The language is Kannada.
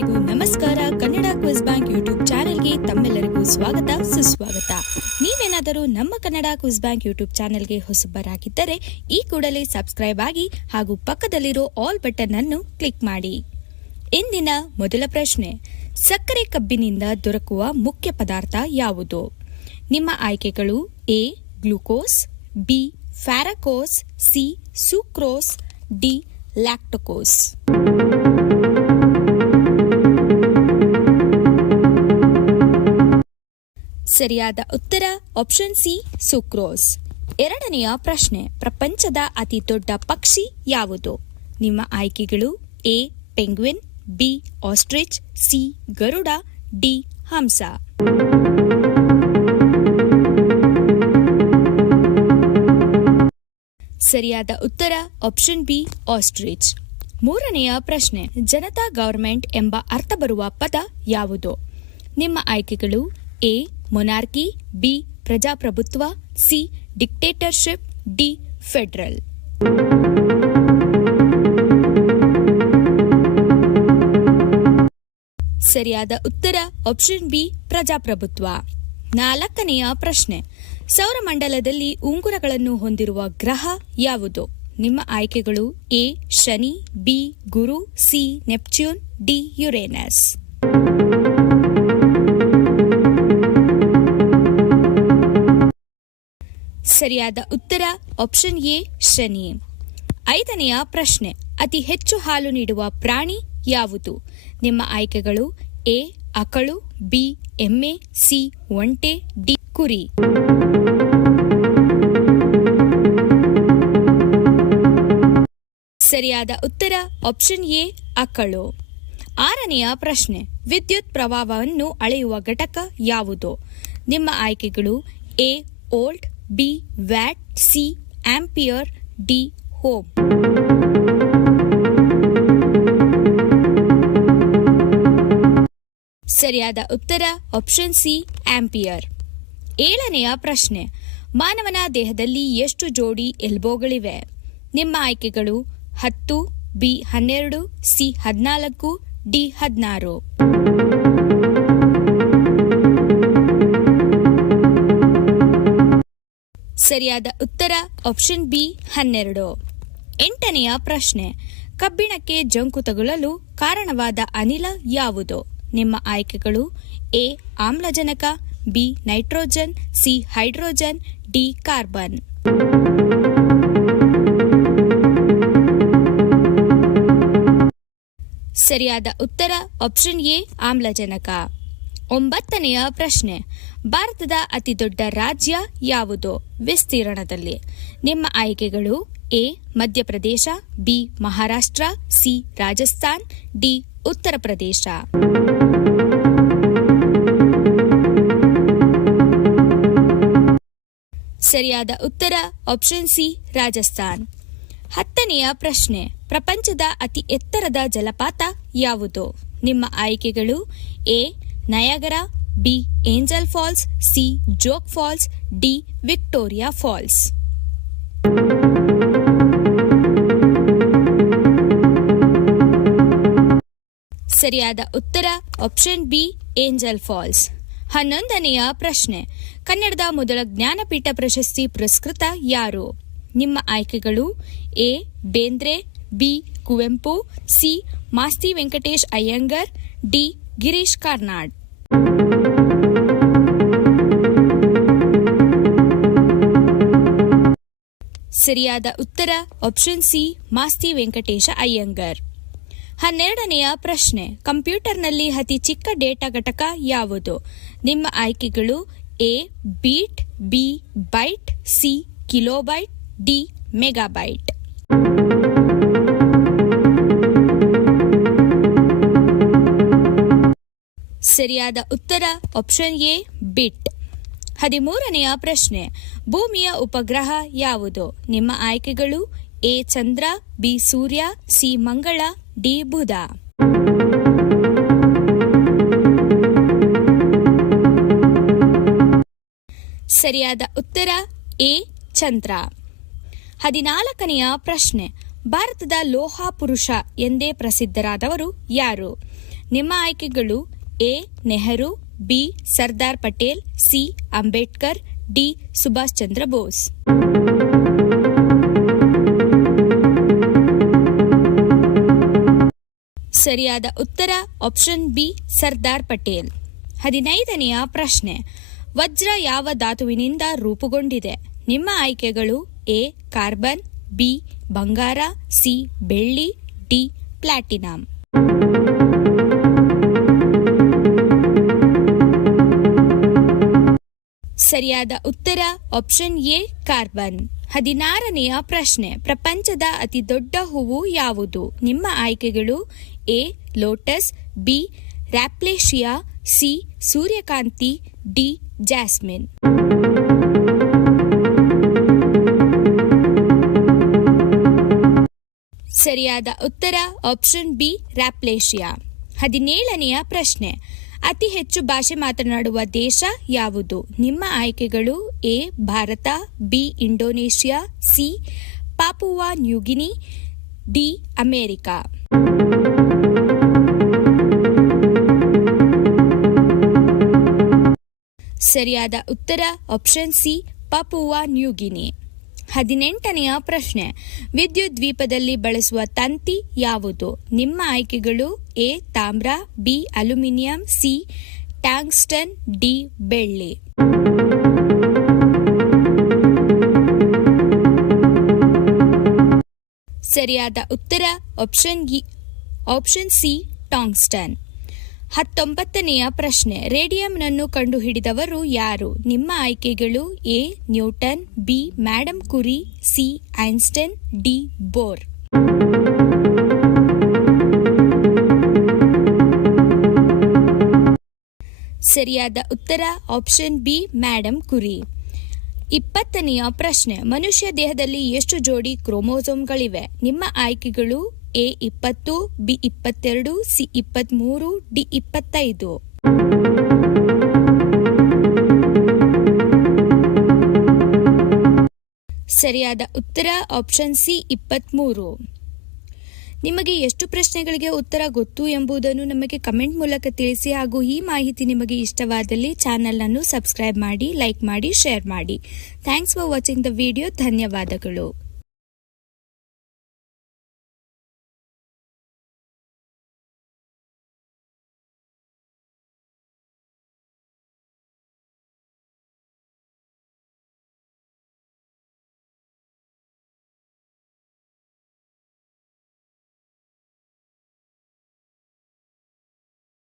ಎಲ್ಲರಿಗೂ ನಮಸ್ಕಾರ. ಕನ್ನಡ ಕ್ವಿಜ್ ಬ್ಯಾಂಕ್ ಯೂಟ್ಯೂಬ್ ಚಾನೆಲ್ಗೆ ತಮ್ಮೆಲ್ಲರಿಗೂ ಸ್ವಾಗತ ಸುಸ್ವಾಗತ. ನೀವೇನಾದರೂ ನಮ್ಮ ಕನ್ನಡ ಕ್ವಿಜ್ ಬ್ಯಾಂಕ್ ಯೂಟ್ಯೂಬ್ ಚಾನೆಲ್ಗೆ ಹೊಸಬರಾಗಿದ್ದರೆ ಈ ಕೂಡಲೇ ಸಬ್ಸ್ಕ್ರೈಬ್ ಆಗಿ ಹಾಗೂ ಪಕ್ಕದಲ್ಲಿರೋ ಆಲ್ ಬಟನ್ ಅನ್ನು ಕ್ಲಿಕ್ ಮಾಡಿ. ಇಂದಿನ ಮೊದಲ ಪ್ರಶ್ನೆ, ಸಕ್ಕರೆ ಕಬ್ಬಿನಿಂದ ದೊರಕುವ ಮುಖ್ಯ ಪದಾರ್ಥ ಯಾವುದು? ನಿಮ್ಮ ಆಯ್ಕೆಗಳು: ಎ ಗ್ಲೂಕೋಸ್, ಬಿ ಫ್ಯಾರಕೋಸ್, ಸಿ ಸುಕ್ರೋಸ್, ಡಿ ಲ್ಯಾಕ್ಟೋಕೋಸ್. ಸರಿಯಾದ ಉತ್ತರ ಆಪ್ಷನ್ ಸಿ ಸುಕ್ರೋಸ್. ಎರಡನೆಯ ಪ್ರಶ್ನೆ, ಪ್ರಪಂಚದ ಅತಿ ದೊಡ್ಡ ಪಕ್ಷಿ ಯಾವುದು? ನಿಮ್ಮ ಆಯ್ಕೆಗಳು: A penguin, B ostrich, C ಗರುಡ, ಡಿ ಹಂಸ. ಸರಿಯಾದ ಉತ್ತರ ಆಪ್ಷನ್ ಬಿ ಆಸ್ಟ್ರಿಚ್. ಮೂರನೆಯ ಪ್ರಶ್ನೆ, ಜನತಾ ಗವರ್ಮೆಂಟ್ ಎಂಬ ಅರ್ಥ ಬರುವ ಪದ ಯಾವುದು? ನಿಮ್ಮ ಆಯ್ಕೆಗಳು: ಎ ಮೊನಾರ್ಕಿ, ಬಿ ಪ್ರಜಾಪ್ರಭುತ್ವ, ಸಿ ಡಿಕ್ಟೇಟರ್ಶಿಪ್, ಡಿ ಫೆಡರಲ್. ಸರಿಯಾದ ಉತ್ತರ ಆಪ್ಷನ್ ಬಿ ಪ್ರಜಾಪ್ರಭುತ್ವ. ನಾಲ್ಕನೆಯ ಪ್ರಶ್ನೆ, ಸೌರಮಂಡಲದಲ್ಲಿ ಉಂಗುರಗಳನ್ನು ಹೊಂದಿರುವ ಗ್ರಹ ಯಾವುದು? ನಿಮ್ಮ ಆಯ್ಕೆಗಳು: ಎ ಶನಿ, ಬಿ ಗುರು, ಸಿ ನೆಪ್ಚ್ಯೂನ್, ಡಿ ಯುರೇನಸ್. ಸರಿಯಾದ ಉತ್ತರ ಆಪ್ಷನ್ ಎ ಶನಿ. ಐದನೆಯ ಪ್ರಶ್ನೆ, ಅತಿ ಹೆಚ್ಚು ಹಾಲು ನೀಡುವ ಪ್ರಾಣಿ ಯಾವುದು? ನಿಮ್ಮ ಆಯ್ಕೆಗಳು: ಎ ಆಕಳು, ಬಿ ಎಮ್ಮೆ, ಸಿ ಒಂಟೆ, ಡಿ ಕುರಿ. ಸರಿಯಾದ ಉತ್ತರ ಆಪ್ಷನ್ ಎ ಆಕಳು. ಆರನೆಯ ಪ್ರಶ್ನೆ, ವಿದ್ಯುತ್ ಪ್ರವಾಹವನ್ನು ಅಳೆಯುವ ಘಟಕ ಯಾವುದು? ನಿಮ್ಮ ಆಯ್ಕೆಗಳು: A volt, B watt, C ampere, D ohm. ಸರಿಯಾದ ಉತ್ತರ ಆಪ್ಷನ್ ಸಿ ಆಂಪಿಯರ್. ಏಳನೆಯ ಪ್ರಶ್ನೆ, ಮಾನವನ ದೇಹದಲ್ಲಿ ಎಷ್ಟು ಜೋಡಿ ಎಲ್ಬೋಗಳಿವೆ? ನಿಮ್ಮ ಆಯ್ಕೆಗಳು: 10, ಬಿ 12, ಸಿ 14, ಡಿ 16. ಸರಿಯಾದ ಉತ್ತರ ಆಪ್ಷನ್ ಬಿ 12. ಎಂಟನೆಯ ಪ್ರಶ್ನೆ, ಕಬ್ಬಿಣಕ್ಕೆ ಜಂಕು ತಗುಲಲು ಕಾರಣವಾದ ಅನಿಲ ಯಾವುದು? ನಿಮ್ಮ ಆಯ್ಕೆಗಳು: ಎ ಆಮ್ಲಜನಕ, B nitrogen, C hydrogen, D carbon. ಸರಿಯಾದ ಉತ್ತರ ಆಪ್ಷನ್ ಎ ಆಮ್ಲಜನಕ. ಒಂಬತ್ತನೆಯ ಪ್ರಶ್ನೆ, ಭಾರತದ ಅತಿ ದೊಡ್ಡ ರಾಜ್ಯ ಯಾವುದು ವಿಸ್ತೀರ್ಣದಲ್ಲಿ? ನಿಮ್ಮ ಆಯ್ಕೆಗಳು: A Madhya Pradesh, B Maharashtra, C Rajasthan, D Uttar Pradesh. ಸರಿಯಾದ ಉತ್ತರ ಆಪ್ಷನ್ ಸಿ ರಾಜಸ್ಥಾನ್. ಹತ್ತನೆಯ ಪ್ರಶ್ನೆ, ಪ್ರಪಂಚದ ಅತಿ ಎತ್ತರದ ಜಲಪಾತ ಯಾವುದು? ನಿಮ್ಮ ಆಯ್ಕೆಗಳು: A Niagara, B Angel Falls, C Jog Falls, D Victoria Falls. ಸರಿಯಾದ ಉತ್ತರ ಆಪ್ಷನ್ ಬಿ ಏಂಜಲ್ ಫಾಲ್ಸ್. 11ನೆಯ ಪ್ರಶ್ನೆ, ಕನ್ನಡದ ಮೊದಲ ಜ್ಞಾನಪೀಠ ಪ್ರಶಸ್ತಿ ಪುರಸ್ಕೃತ ಯಾರು? ನಿಮ್ಮ ಆಯ್ಕೆಗಳು: A Bendre, B Kuvempu, C Masti Venkatesh Iyengar, D Girish Karnad. ಸರಿಯಾದ ಉತ್ತರ ಆಪ್ಷನ್ ಸಿ ಮಾಸ್ತಿ ವೆಂಕಟೇಶ ಅಯ್ಯಂಗರ್. 12ನೆಯ ಪ್ರಶ್ನೆ, ಕಂಪ್ಯೂಟರ್ನಲ್ಲಿ ಅತಿ ಚಿಕ್ಕ ಡೇಟಾ ಘಟಕ ಯಾವುದು? ನಿಮ್ಮ ಆಯ್ಕೆಗಳು: A bit, B byte, C kilobyte, D megabyte. ಸರಿಯಾದ ಉತ್ತರ ಆಪ್ಷನ್ ಎ ಬಿಟ್. 13ನೆಯ ಪ್ರಶ್ನೆ, ಭೂಮಿಯ ಉಪಗ್ರಹ ಯಾವುದು? ನಿಮ್ಮ ಆಯ್ಕೆಗಳು: A Chandra, B Surya, C ಮಂಗಳ, ಡಿ ಬುಧ. ಸರಿಯಾದ ಉತ್ತರ ಎ ಚಂದ್ರ. 14ನೆಯ ಪ್ರಶ್ನೆ, ಭಾರತದ ಲೋಹ ಪುರುಷ ಎಂದೇ ಪ್ರಸಿದ್ಧರಾದವರು ಯಾರು? ನಿಮ್ಮ ಆಯ್ಕೆಗಳು A Nehru, B Sardar Patel, C Ambedkar, D Subhash Chandra Bose. ಸರಿಯಾದ ಉತ್ತರ ಆಪ್ಷನ್ ಬಿ ಸರ್ದಾರ್ ಪಟೇಲ್. 15ನೆಯ ಪ್ರಶ್ನೆ, ವಜ್ರ ಯಾವ ಧಾತುವಿನಿಂದ ರೂಪುಗೊಂಡಿದೆ? ನಿಮ್ಮ ಆಯ್ಕೆಗಳು ಎ ಕಾರ್ಬನ್, ಬಿ ಬಂಗಾರ, ಸಿ ಬೆಳ್ಳಿ, ಡಿ ಪ್ಲಾಟಿನಂ. ಸರಿಯಾದ ಉತ್ತರ ಆಪ್ಷನ್ ಎ ಕಾರ್ಬನ್. 16ನೆಯ ಪ್ರಶ್ನೆ, ಪ್ರಪಂಚದ ಅತಿ ದೊಡ್ಡ ಹೂವು ಯಾವುದು? ನಿಮ್ಮ ಆಯ್ಕೆಗಳು ಎ ಲೋಟಸ್, ಬಿ ರ್ಯಾಪ್ಲೇಶಿಯಾ, ಸಿ ಸೂರ್ಯಕಾಂತಿ, ಡಿ ಜಾಸ್ಮಿನ್. ಸರಿಯಾದ ಉತ್ತರ ಆಪ್ಷನ್ ಬಿ ರ್ಯಾಪ್ಲೇಶಿಯಾ. 17ನೆಯ ಪ್ರಶ್ನೆ, ಅತಿ ಹೆಚ್ಚು ಭಾಷೆ ಮಾತನಾಡುವ ದೇಶ ಯಾವುದು? ನಿಮ್ಮ ಆಯ್ಕೆಗಳು A Bharat, B Indonesia, C Papua New Guinea, D America. ಸರಿಯಾದ ಉತ್ತರ ಆಪ್ಷನ್ ಸಿ ಪಾಪುವಾ ನ್ಯೂಗಿನಿ. 18ನೆಯ ಪ್ರಶ್ನೆ, ವಿದ್ಯುತ್ ದ್ವೀಪದಲ್ಲಿ ಬಳಸುವ ತಂತಿ ಯಾವುದು? ನಿಮ್ಮ ಆಯ್ಕೆಗಳು ಎ ತಾಮ್ರ, ಬಿ ಅಲ್ಯೂಮಿನಿಯಂ, ಸಿ ಟ್ಯಾಂಗ್ಸ್ಟನ್, ಡಿ ಬೆಳ್ಳಿ. ಸರಿಯಾದ ಉತ್ತರ ಆಪ್ಷನ್ ಸಿ ಟಾಂಗ್ಸ್ಟನ್. 19ನೆಯ ಪ್ರಶ್ನೆ, ರೇಡಿಯಂನನ್ನು ಕಂಡುಹಿಡಿದವರು ಯಾರು? ನಿಮ್ಮ ಆಯ್ಕೆಗಳು ಎ ನ್ಯೂಟನ್, ಬಿ ಮ್ಯಾಡಮ್ ಕುರಿ, ಸಿ ಐನ್ಸ್ಟೈನ್, ಡಿ ಬೋರ್. ಸರಿಯಾದ ಉತ್ತರ ಆಪ್ಷನ್ ಬಿ ಮ್ಯಾಡಮ್ ಕುರಿ. 20ನೆಯ ಪ್ರಶ್ನೆ, ಮನುಷ್ಯ ದೇಹದಲ್ಲಿ ಎಷ್ಟು ಜೋಡಿ ಕ್ರೋಮೋಸೋಮ್ಗಳಿವೆ? ನಿಮ್ಮ ಆಯ್ಕೆಗಳು ಎ 20, ಬಿ 22, ಸಿ 23, ಡಿ 25. ಸರಿಯಾದ ಉತ್ತರ ಆಪ್ಷನ್ ಸಿ 23. ನಿಮಗೆ ಎಷ್ಟು ಪ್ರಶ್ನೆಗಳಿಗೆ ಉತ್ತರ ಗೊತ್ತು ಎಂಬುದನ್ನು ನಮಗೆ ಕಮೆಂಟ್ ಮೂಲಕ ತಿಳಿಸಿ. ಹಾಗೂ ಈ ಮಾಹಿತಿ ನಿಮಗೆ ಇಷ್ಟವಾದಲ್ಲಿ ಚಾನೆಲ್ ಅನ್ನು ಸಬ್ಸ್ಕ್ರೈಬ್ ಮಾಡಿ, ಲೈಕ್ ಮಾಡಿ, ಶೇರ್ ಮಾಡಿ. Thanks for watching the video. ಧನ್ಯವಾದಗಳು.